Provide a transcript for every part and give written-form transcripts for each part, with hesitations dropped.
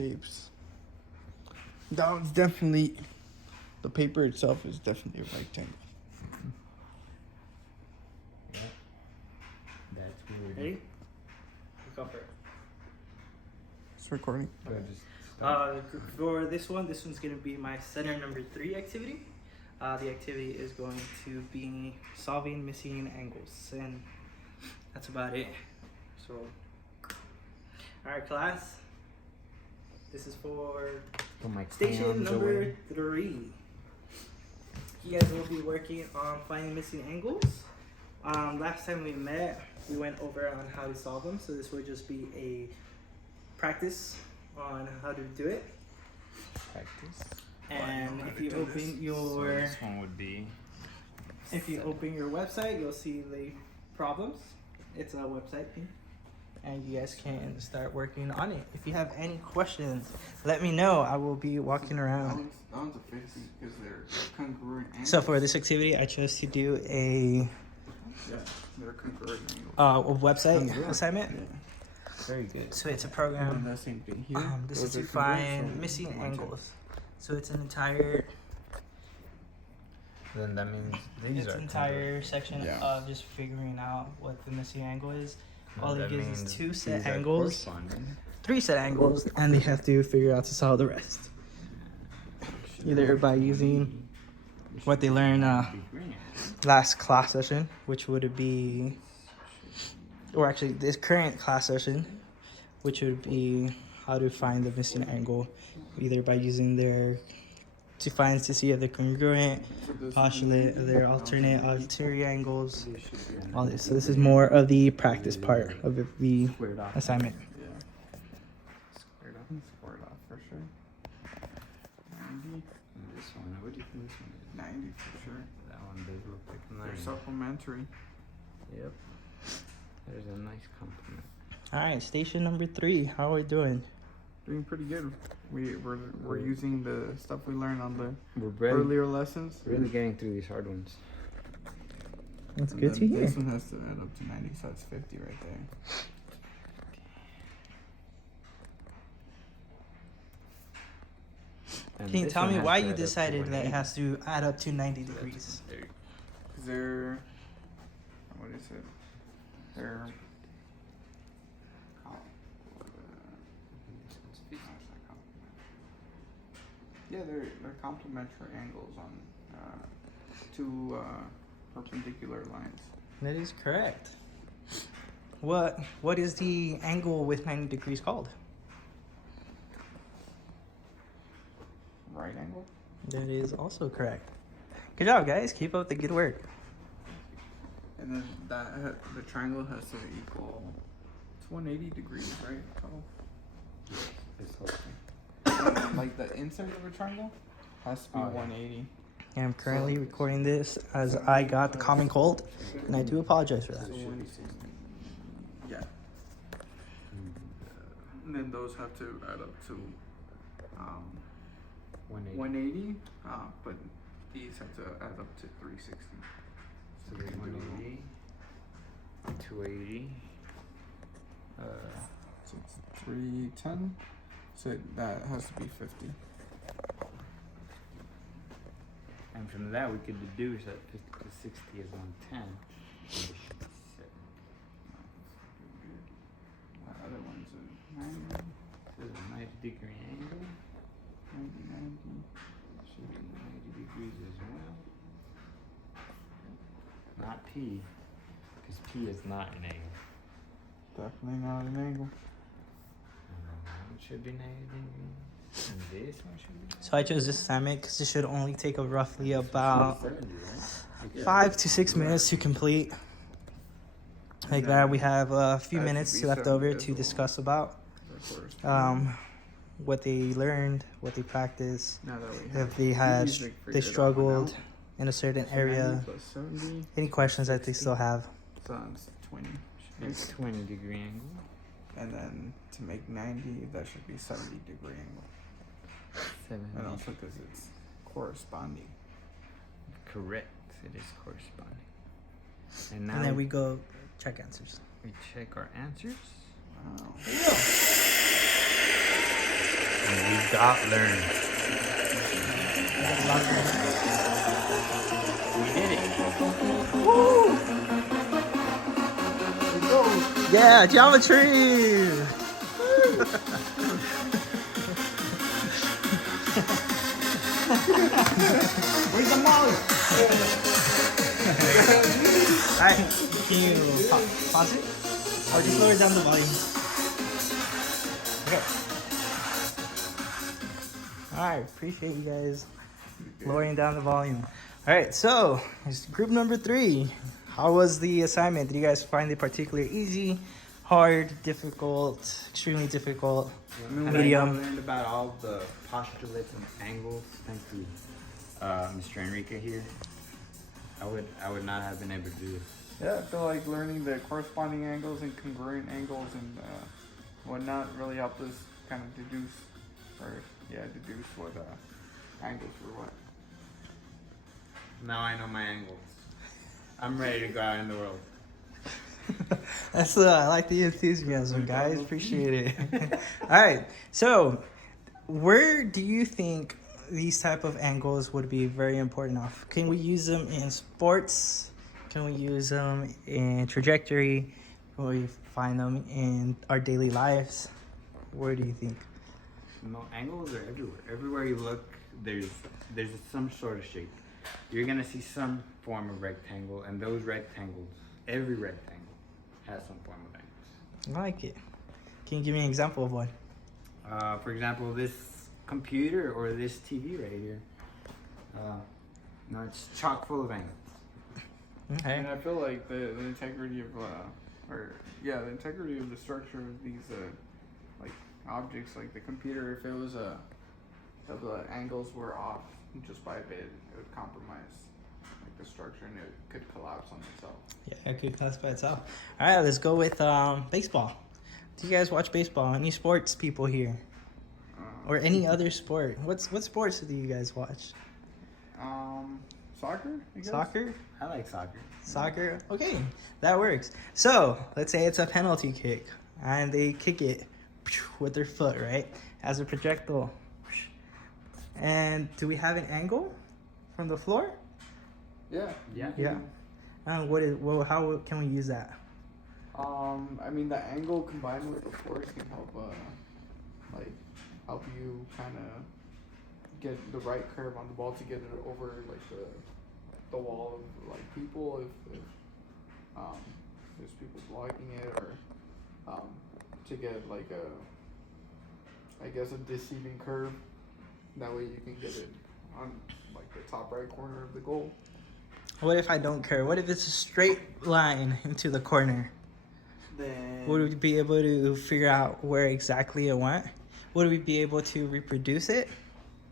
shapes. That one's definitely, the paper itself is definitely a rectangle. Yeah. That's weird. Ready? Go for it. It's recording. Do I just start? For this one's gonna be my center number 3 activity. The activity is going to be solving missing angles, and that's about it. So, all right, class. This is for Put my station crayons number away. 3. You guys will be working on finding missing angles. Last time we met, we went over on how to solve them. So this would just be a practice on how to do it. Practice. And if you So open this one would be. your website, you'll see the problems. It's a website thing, and you guys can start working on it. If you have any questions, let me know. I will be walking around. That one's a 50 because they're congruent angles. So for this activity, I chose to do a Yeah, they're congruent angles. a website Congruent. assignment. Yeah. Very good. So it's a And program. the same thing here. This is Those to are congruent, find so missing one, two. angles. So it's an entire Then that means these it's are an entire section Yeah. of just figuring out what the missing angle is. congruent. All it That gives means is 2 these set are angles, corresponding. 3 set angles, and they have to figure out to solve the rest. Either by using what they learned last class session, which would be, or actually this current class session, which would be how to find the missing angle, either by using their to see if they're congruent, postulate, their alternate arterial angles, all this. So this is more of the practice part of the Squared off. assignment. Yeah. Squared off. Squared off for sure. 90. And this one, what do you think this one is? 90 for sure. That one does look like a They're 9. supplementary. Yep. There's a nice compliment. All right, station number 3. How are we doing? Doing pretty good. We're using the stuff we learned on the We're really, earlier lessons. really getting through these hard ones. That's And good to then hear. This one has to add up to 90, so that's 50 right there. And Can you this tell one me has why to you add up to decided that it 180. has to add up to 90 So that's degrees? there. Because they're, what is it? They're, oh, yeah, they're complementary angles on 2 perpendicular lines. That is correct. What is the angle with 90 degrees called? Right angle? That is also correct. Good job, guys. Keep up the good work. And then the triangle has to equal, it's 180 degrees, right? Oh. This whole thing. Like the inside of a triangle has to be Oh, yeah. 180. And I'm currently recording this as I got the common cold, and I do apologize for that. So 160. Yeah. And then those have to add up to 180. 180, but these have to add up to 360. So there's 180, 280. So it's 310. So that has to be 50. And from that we could deduce that 50 to 60 is 110. And this should be 7. The other one's a 90, So there's a 90 degree angle. 90, 90. Should be 90 degrees as well. Not P, because P is not an angle. Definitely not an angle. That one should be 90 degrees. And this one should be. So I chose this assignment because it should only take a roughly about 70, right? 5 to 6 minutes to complete. Like that, we have a few That should minutes be left 70 over as to well. discuss about what they learned, what they practiced, Now that we have if they had these, we can they figure that one struggled out. in a certain So area, 90 plus 70, any questions that they 60. still have. So that's 20. It's 20 degree angle. And then to make 90, that should be 70 degree angle. 70. And also because it's corresponding. Correct. It is corresponding. And now And then we go check answers. we check our answers. Wow. We got learned. We did it. Yeah, geometry. Where's the molly? Alright, can you pause it? Or just lower down the volume? Okay. Alright, appreciate you guys lowering down the volume. Alright, so it's group number 3. How was the assignment? Did you guys find it particularly easy, hard, difficult, extremely difficult? Medium. I learned about all the postulates and angles thanks to Mr. Enrique here. I would not have been able to do this. Yeah, I feel like learning the corresponding angles and congruent angles and whatnot really helped us kind of deduce what angles were what. Now I know my angles. I'm ready to go out in the world. That's I like the enthusiasm, guys. Appreciate it. All right, so where do you think these type of angles would be very important of? Can we use them in sports? Can we use them in trajectory? Can we find them in our daily lives? Where do you think? No, angles are everywhere. Everywhere you look, there's some sort of shape. You're gonna see some form of rectangle, and those rectangles, every rectangle, has some form of angles. I like it. Can you give me an example of one? For example, this computer or this TV right here. No, it's chock full of angles. Okay. And I feel like the integrity of the integrity of the structure of these like objects, like the computer, if it was if the angles were off just by a bit, it would compromise like the structure and it could collapse on itself. Yeah, it could classify itself. All right, let's go with baseball. Do you guys watch baseball? Any sports people here? Or any other sport? What sports do you guys watch? Soccer, I guess? Soccer? I like soccer. Soccer? Okay, that works. So, let's say it's a penalty kick, and they kick it with their foot, right? As a projectile. And do we have an angle from the floor? Yeah. Yeah. Yeah. How can we use that? I mean, the angle combined with the force can help you kind of get the right curve on the ball to get it over like the wall of like people if there's people blocking it, or to get like a deceiving curve. That way you can get it on like the top right corner of the goal. What if I don't care? What if it's a straight line into the corner? Then Would we be able to figure out where exactly it went? Would we be able to reproduce it?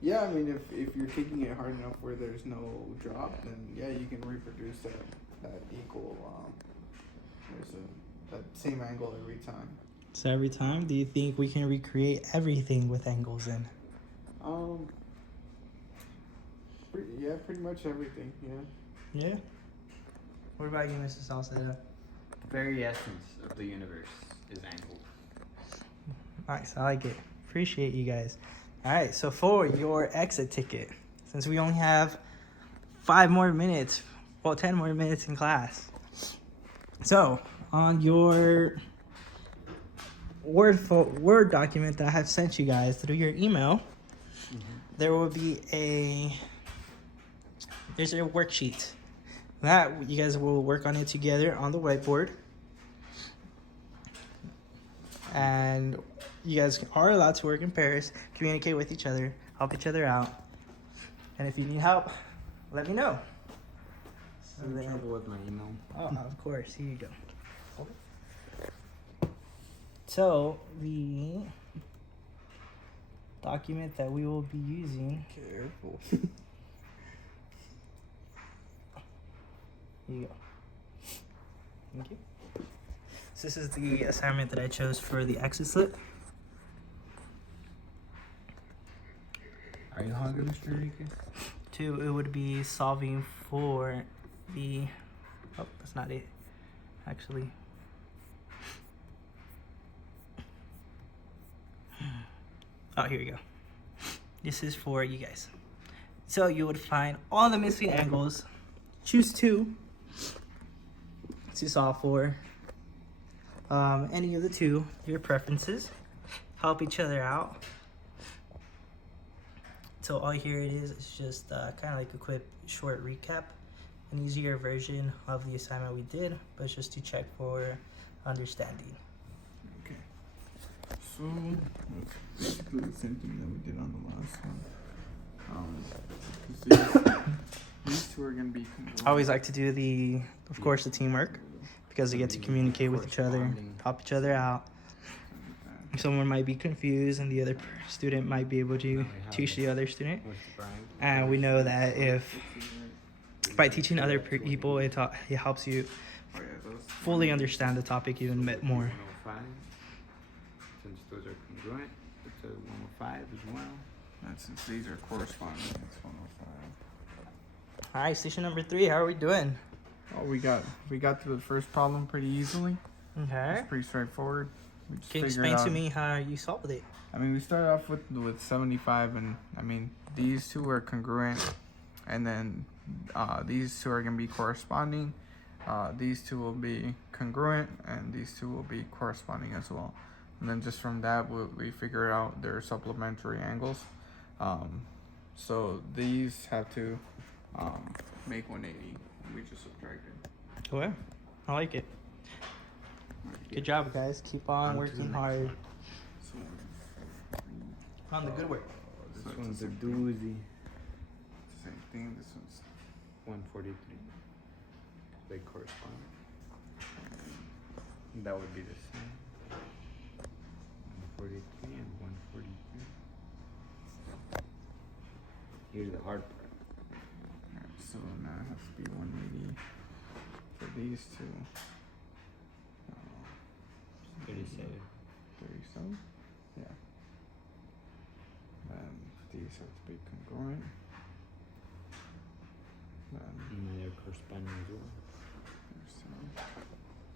yeah, I mean if you're kicking it hard enough where there's no drop, then yeah, you can reproduce that equal that same angle every time. So every time, do you think we can recreate everything with angles in? Pretty much everything. Yeah. Yeah. What about you, Mrs. Salcedo? The very essence of the universe is angles. Nice, I like it. Appreciate you guys. All right, so for your exit ticket, since we only have 10 more minutes in class. So on your Word document that I have sent you guys through your email, there will be there's a worksheet that you guys will work on it together on the whiteboard. And you guys are allowed to work in pairs, communicate with each other, help each other out. And if you need help, let me know. I'm in trouble with my email. Oh, of course. Here you go. So, the document that we will be using. Careful. Here you go. Thank you. So this is the assignment that I chose for the exit slip. Are you hungry, Mr. Enrique? 2, it would be solving for the... Oh, that's not it. Actually. Oh, here you go. This is for you guys. So you would find all the missing angles. Choose two to solve for. Any of the two, your preferences. Help each other out. So all here it is just kind of like a quick short recap. An easier version of the assignment we did, but it's just to check for understanding. Okay. So it's basically the same thing that we did on the last one. 'Cause these two are gonna be congruent. I always like to do of course, the teamwork, because they get to communicate with each other, help each other out. Someone might be confused, and the other student might be able to teach the other student. And we know that if by teaching other people, it helps you Oh, yeah, those. fully understand the topic even bit more. 105. Since those are congruent, it's a 105 as well. And since these are corresponding, it's 105. All right, station number 3. How are we doing? Oh, we got through the first problem pretty easily. Okay. It's pretty straightforward. We just Can you figured explain to out- me how you solved it? I mean, we started off with 75, and I mean, these two are congruent, and then these two are gonna be corresponding. These two will be congruent, and these two will be corresponding as well. And then just from that, we figured out their supplementary angles. So these have to make 180. We just subtracted. Cool. I like it. Good job, guys. Keep on On to the working next hard So, on the good work. This So it's one's the a same doozy. same thing. This one's 143. They correspond. That would be the same. 143 and 143. Here's the hard part. alright. So now it has to be 180 for these two. 37. 37? Yeah. Then these have to be congruent. Then And they're corresponding as well. there's some.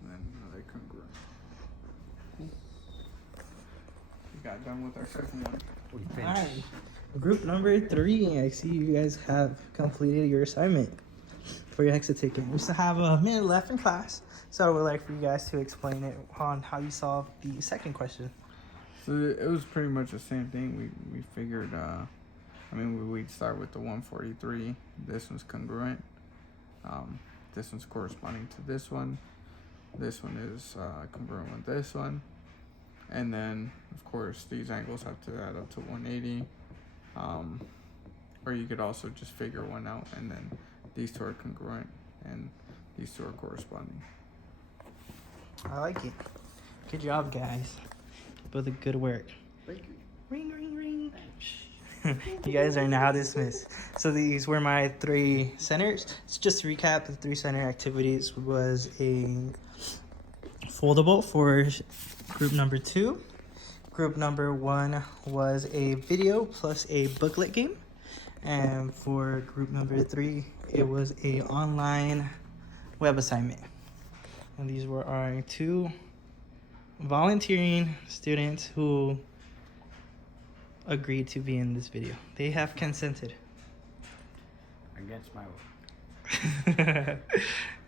And then another congruent. Cool. We got done with our second one. We All finished. right. Group number 3. I see you guys have completed your assignment for your exit ticket. We still have a minute left in class, so I would like for you guys to explain it on how you solved the second question. So it was pretty much the same thing. We figured, I mean, we'd start with the 143. This one's congruent. This one's corresponding to this one. This one is congruent with this one. And then, of course, these angles have to add up to 180. Or you could also just figure one out, and then these two are congruent, and these two are corresponding. I like it. Good job, guys. Keep up the good work. Thank you. Ring, ring, ring. You guys are now dismissed. So these were my 3 centers. So just to recap, the 3 center activities was a foldable for group number 2. Group number 1 was a video plus a booklet game. And for group number 3, it was a online web assignment. And these were our 2 volunteering students who agreed to be in this video. They have consented. Against my will.